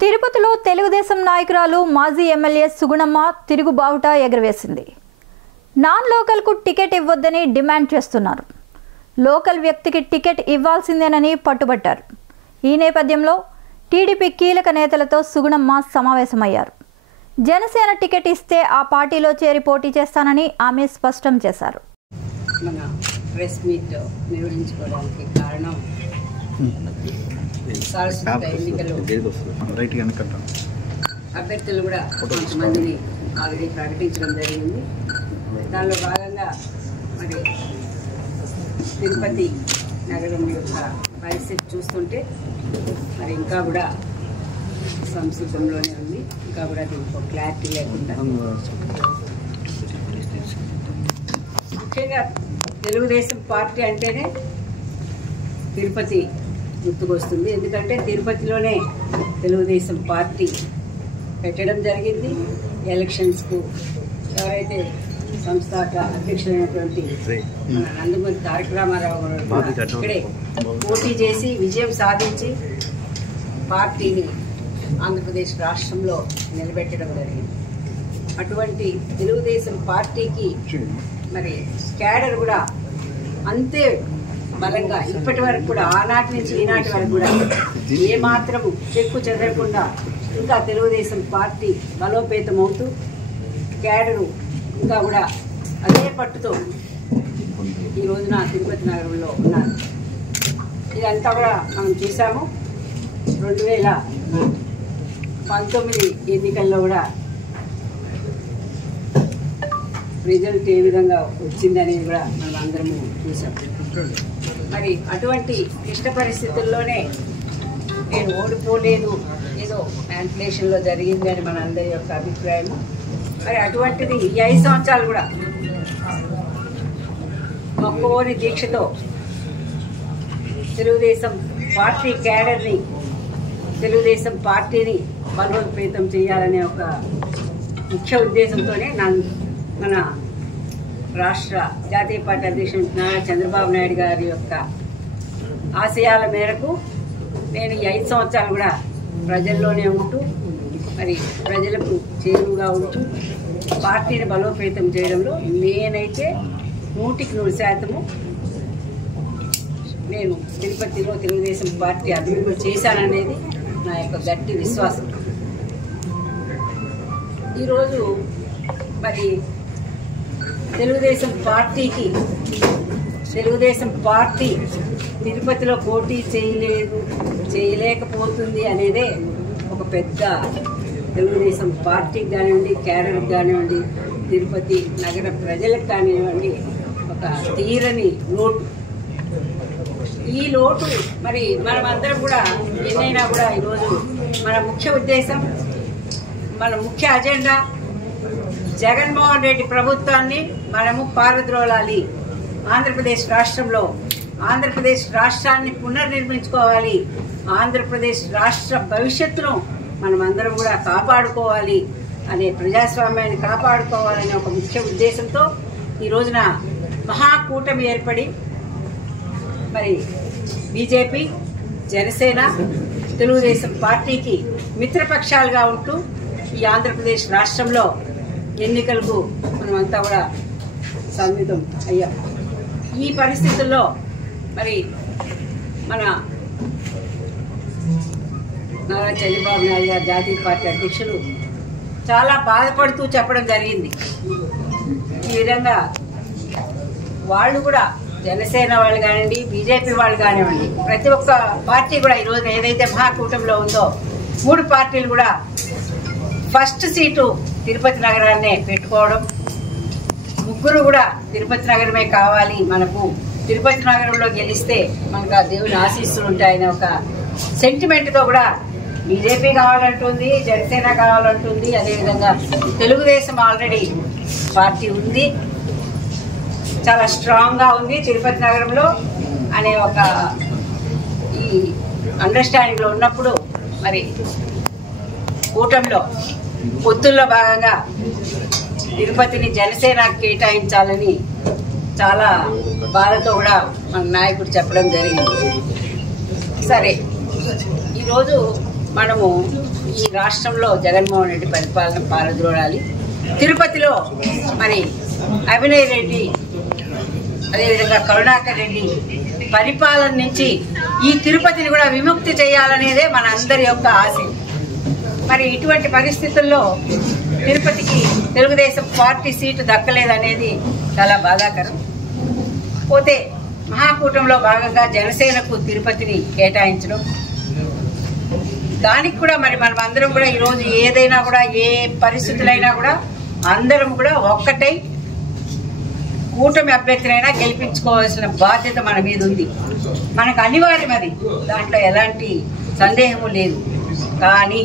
తిరుపతిలో తెలుగుదేశం నాయకురాలు మాజీ ఎమ్మెల్యే సుగుణమ్మ తిరుగుబావుట ఎగరవేసింది. నాన్ లోకల్కు టికెట్ ఇవ్వొద్దని డిమాండ్ చేస్తున్నారు. లోకల్ వ్యక్తికి టికెట్ ఇవ్వాల్సిందేనని పట్టుబట్టారు. ఈ నేపథ్యంలో టీడీపీ కీలక నేతలతో సుగుణమ్మ సమావేశమయ్యారు. జనసేన టికెట్ ఇస్తే ఆ పార్టీలో చేరి పోటీ చేస్తానని ఆమె స్పష్టం చేశారు. మన ప్రెస్ మీట్ నిర్వహించుకోవడానికి కారణం సారస్వత ఎన్నికలు అభ్యర్థులు కూడా కొంతమందిని ఆల్రెడీ ప్రకటించడం జరిగింది. దానిలో భాగంగా మరి తిరుపతి నగరం యొక్క పరిస్థితి చూస్తుంటే మరి ఇంకా కూడా సంస్కృతంలోనే ఉంది. ఇంకా కూడా దీనికి ఒక క్లారిటీ లేకుండా ముఖ్యంగా తెలుగుదేశం పార్టీ అంటేనే తిరుపతి గుర్తుకొస్తుంది. ఎందుకంటే తిరుపతిలోనే తెలుగుదేశం పార్టీ పెట్టడం జరిగింది. ఎలక్షన్స్కు ఎవరైతే సంస్థాక అధ్యక్షులైనటువంటి మన నందమూరి తారక రామారావు గారు ఇక్కడే పోటీ చేసి విజయం సాధించి పార్టీని ఆంధ్రప్రదేశ్ రాష్ట్రంలో నిలబెట్టడం జరిగింది. అటువంటి తెలుగుదేశం పార్టీకి మరి క్యాడర్ కూడా అంతే బలంగా ఇప్పటి వరకు కూడా ఆనాటి నుంచి ఈనాటి వరకు కూడా ఏమాత్రం చెక్కు చెదరకుండా ఇంకా తెలుగుదేశం పార్టీ బలోపేతం అవుతూ క్యాడరు ఇంకా కూడా అదే పట్టుతో ఈ రోజున తిరుపతి నగరంలో ఉన్నారు. ఇదంతా కూడా మనం చూసాము. 2019 ఎన్నికల్లో కూడా రిజల్ట్ ఏ విధంగా వచ్చిందనేది కూడా మనం అందరము చూసాం. మరి అటువంటి క్లిష్ట పరిస్థితుల్లోనే నేను ఓడిపోలేదు, ఏదో మ్యానిపులేషన్లో జరిగింది అని మన అందరి యొక్క అభిప్రాయం. మరి అటువంటిది ఈ 5 సంవత్సరాలు కూడా మొక్కవోని దీక్షతో తెలుగుదేశం పార్టీ క్యాడర్ని, తెలుగుదేశం పార్టీని బలోపేతం చేయాలనే ఒక ముఖ్య ఉద్దేశంతోనే మన రాష్ట్ర జాతీయ పార్టీ అధ్యక్షుడు నారా చంద్రబాబు నాయుడు గారి యొక్క ఆశయాల మేరకు నేను ఈ 5 సంవత్సరాలు కూడా ప్రజల్లోనే ఉంటూ మరి ప్రజలకు చేరువుగా ఉంటూ పార్టీని బలోపేతం చేయడంలో నేనైతే 100% నేను తిరుపతిలో తెలుగుదేశం పార్టీ అభివృద్ధి చేశాననేది నా యొక్క గట్టి విశ్వాసం. ఈరోజు మరి తెలుగుదేశం పార్టీ తిరుపతిలో పోటీ చేయలేకపోతుంది అనేదే ఒక పెద్ద తెలుగుదేశం పార్టీకి కానివ్వండి, క్యాడర్కి కానివ్వండి, తిరుపతి నగర ప్రజలకు కానివ్వండి ఒక తీరని లోటు. ఈ లోటు మరి మనమందరం కూడా ఎన్నైనా కూడా ఈరోజు మన ముఖ్య ఉద్దేశం, మన ముఖ్య అజెండా జగన్మోహన్ రెడ్డి ప్రభుత్వాన్ని మనము పారద్రోలాలి. ఆంధ్రప్రదేశ్ రాష్ట్రంలో ఆంధ్రప్రదేశ్ రాష్ట్రాన్ని పునర్నిర్మించుకోవాలి. ఆంధ్రప్రదేశ్ రాష్ట్ర భవిష్యత్తును మనమందరం కూడా కాపాడుకోవాలి అనే, ప్రజాస్వామ్యాన్ని కాపాడుకోవాలనే ఒక ముఖ్య ఉద్దేశంతో ఈ రోజున మహాకూటమి ఏర్పడి మరి బీజేపీ, జనసేన, తెలుగుదేశం పార్టీకి మిత్రపక్షాలుగా ఉంటూ ఈ ఆంధ్రప్రదేశ్ రాష్ట్రంలో ఎన్నికలకు మనమంతా కూడా సన్నిహితం అయ్యాం. ఈ పరిస్థితుల్లో మరి మన నారా చంద్రబాబు నాయుడు గారు జాతీయ పార్టీ అధ్యక్షులు చాలా బాధపడుతూ చెప్పడం జరిగింది. ఈ విధంగా వాళ్ళు కూడా జనసేన వాళ్ళు కానివ్వండి, బీజేపీ వాళ్ళు కానివ్వండి, ప్రతి ఒక్క పార్టీ కూడా ఈరోజు ఏదైతే మహాకూటమిలో ఉందో 3 పార్టీలు కూడా ఫస్ట్ సీటు తిరుపతి నగరాన్నే పెట్టుకోవడం, 3 కూడా తిరుపతి నగరమే కావాలి, మనకు తిరుపతి నగరంలో గెలిస్తే మనకు ఆ దేవుని ఆశీస్సులు ఉంటాయనే ఒక సెంటిమెంట్తో కూడా బీజేపీ కావాలంటుంది, జనసేన కావాలంటుంది. అదేవిధంగా తెలుగుదేశం ఆల్రెడీ పార్టీ ఉంది, చాలా స్ట్రాంగ్గా ఉంది తిరుపతి నగరంలో అనే ఒక ఈ అండర్స్టాండింగ్లో ఉన్నప్పుడు మరి కూటమిలో పొత్తుల్లో భాగంగా తిరుపతిని జనసేన కేటాయించాలని చాలా బాధతో కూడా మన నాయకుడు చెప్పడం జరిగింది. సరే, ఈరోజు మనము ఈ రాష్ట్రంలో జగన్మోహన్ రెడ్డి పరిపాలన పారద్రోలాలి. తిరుపతిలో మరి అభినయ్ రెడ్డి అదేవిధంగా కరుణాకర్ రెడ్డి పరిపాలన నుంచి ఈ తిరుపతిని కూడా విముక్తి చేయాలనేదే మన అందరి యొక్క ఆశ. మరి ఇటువంటి పరిస్థితుల్లో తిరుపతికి తెలుగుదేశం పార్టీ సీటు దక్కలేదనేది చాలా బాధాకరం. పోతే మహాకూటమిలో భాగంగా జనసేనకు తిరుపతిని కేటాయించడం, దానికి కూడా మరి మనం అందరం కూడా ఈరోజు ఏదైనా కూడా ఏ పరిస్థితులైనా కూడా అందరం కూడా ఒక్కటై కూటమి అభ్యర్థినైనా గెలిపించుకోవాల్సిన బాధ్యత మన మీద ఉంది. మనకు అనివార్యం, అది దాంట్లో ఎలాంటి సందేహము లేదు. కానీ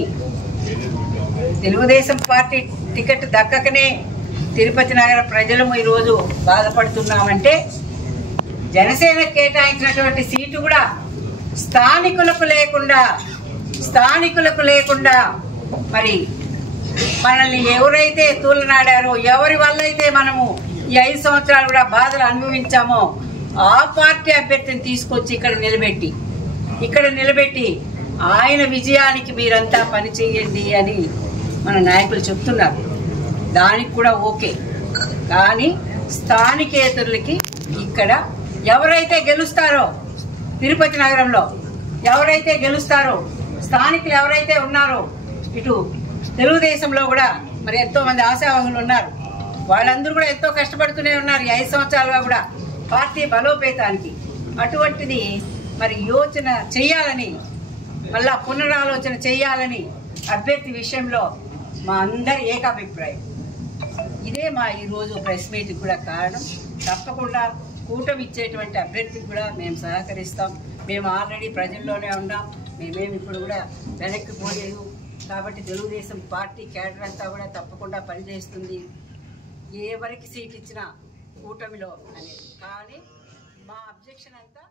తెలుగుదేశం పార్టీ టికెట్ దక్కకనే తిరుపతి నగర ప్రజలము ఈరోజు బాధపడుతున్నామంటే జనసేన కేటాయించినటువంటి సీటు కూడా స్థానికులకు లేకుండా మరి మనల్ని ఎవరైతే తూలనాడారో, ఎవరి వల్ల అయితే మనము ఈ 5 సంవత్సరాలు కూడా బాధలు అనుభవించామో ఆ పార్టీ అభ్యర్థిని తీసుకొచ్చి ఇక్కడ నిలబెట్టి ఆయన విజయానికి మీరంతా పనిచేయండి అని మన నాయకులు చెప్తున్నారు. దానికి కూడా ఓకే. కానీ స్థానికేతరులకి ఇక్కడ ఎవరైతే గెలుస్తారో, తిరుపతి నగరంలో ఎవరైతే గెలుస్తారో, స్థానికులు ఎవరైతే ఉన్నారో, ఇటు తెలుగుదేశంలో కూడా మరి ఎంతో మంది ఆశావాహులు ఉన్నారు. వాళ్ళందరూ కూడా ఎంతో కష్టపడుతూనే ఉన్నారు ఈ 5 సంవత్సరాలుగా కూడా పార్టీ బలోపేతానికి. అటువంటిది మరి యోచన చెయ్యాలని, మళ్ళా పునరాలోచన చెయ్యాలని అభ్యర్థి విషయంలో మా అందరి ఏకాభిప్రాయం. ఇదే మా ఈరోజు ప్రెస్ మీట్కి కూడా కారణం. తప్పకుండా కూటమి ఇచ్చేటువంటి అభ్యర్థికి కూడా మేము సహకరిస్తాం. మేము ఆల్రెడీ ప్రజల్లోనే ఉన్నాం, మేమేమి ఇప్పుడు కూడా వెనక్కి పోలేదు. కాబట్టి తెలుగుదేశం పార్టీ క్యాడర్ అంతా కూడా తప్పకుండా పనిచేస్తుంది, ఎవరికి సీట్ ఇచ్చినా కూటమిలో అనేది. కానీ మా అబ్జెక్షన్ అంతా